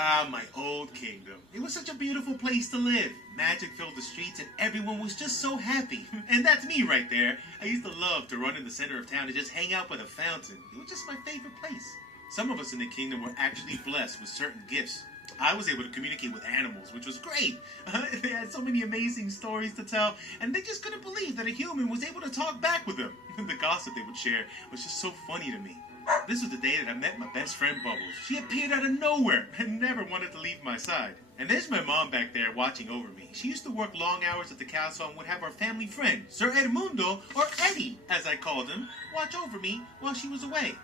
Ah, my old kingdom. It was such a beautiful place to live. Magic filled the streets and everyone was just so happy. And that's me right there. I used to love to run in the center of town and just hang out by the fountain. It was just my favorite place. Some of us in the kingdom were actually blessed with certain gifts. I was able to communicate with animals, which was great. They had so many amazing stories to tell, and they just couldn't believe that a human was able to talk back with them. The gossip they would share was just so funny to me. This was the day that I met my best friend Bubbles. She appeared out of nowhere and never wanted to leave my side. And there's my mom back there watching over me. She used to work long hours at the castle and would have our family friend, Sir Edmundo, or Eddie, as I called him, watch over me while she was away.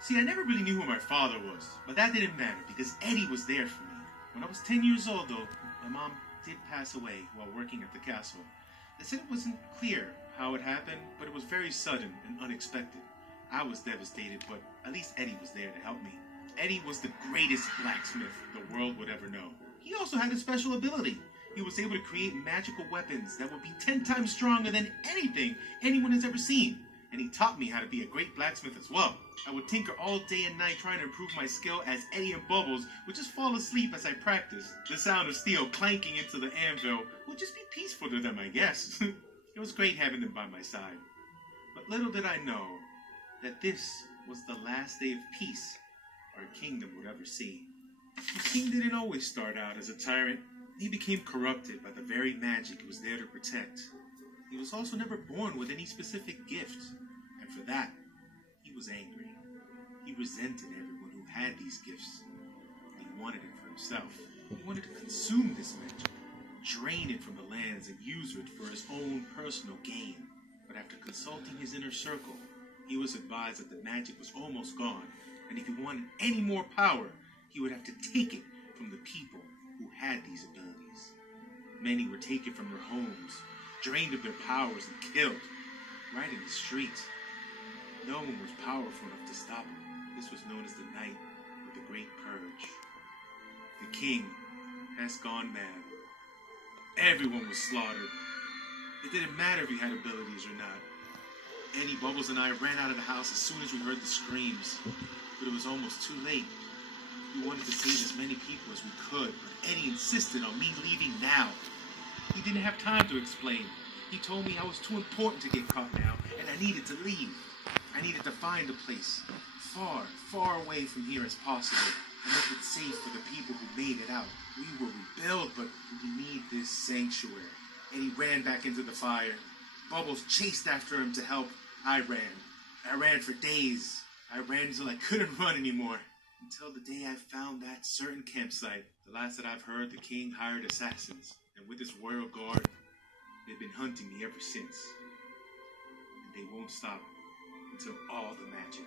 See, I never really knew who my father was, but that didn't matter because Eddie was there for me. When I was 10 years old, though, my mom did pass away while working at the castle. They said it wasn't clear how it happened, but it was very sudden and unexpected. I was devastated, but at least Eddie was there to help me. Eddie was the greatest blacksmith the world would ever know. He also had a special ability. He was able to create magical weapons that would be 10 times stronger than anything anyone has ever seen. And he taught me how to be a great blacksmith as well. I would tinker all day and night trying to improve my skill as Eddie and Bubbles would just fall asleep as I practiced. The sound of steel clanking into the anvil would just be peaceful to them, I guess. It was great having them by my side. But little did I know that this was the last day of peace our kingdom would ever see. The king didn't always start out as a tyrant. He became corrupted by the very magic he was there to protect. He was also never born with any specific gift, and for that, he was angry. He resented everyone who had these gifts. He wanted it for himself. He wanted to consume this magic, drain it from the lands, and use it for his own personal gain. But after consulting his inner circle, he was advised that the magic was almost gone, and if he wanted any more power, he would have to take it from the people who had these abilities. Many were taken from their homes, drained of their powers, and killed right in the streets. No one was powerful enough to stop him. This was known as the Night of the Great Purge. The king has gone mad. Everyone was slaughtered. It didn't matter if he had abilities or not. Eddie, Bubbles, and I ran out of the house as soon as we heard the screams, but it was almost too late. We wanted to save as many people as we could, but Eddie insisted on me leaving now. He didn't have time to explain. He told me I was too important to get caught now, and I needed to leave. I needed to find a place far, far away from here as possible, and make it safe for the people who made it out. We will rebuild, but we need this sanctuary. Eddie ran back into the fire. Bubbles chased after him to help. I ran for days. I ran until I couldn't run anymore. Until the day I found that certain campsite. The last that I've heard, the king hired assassins. And with his royal guard, they've been hunting me ever since. And they won't stop until all the magic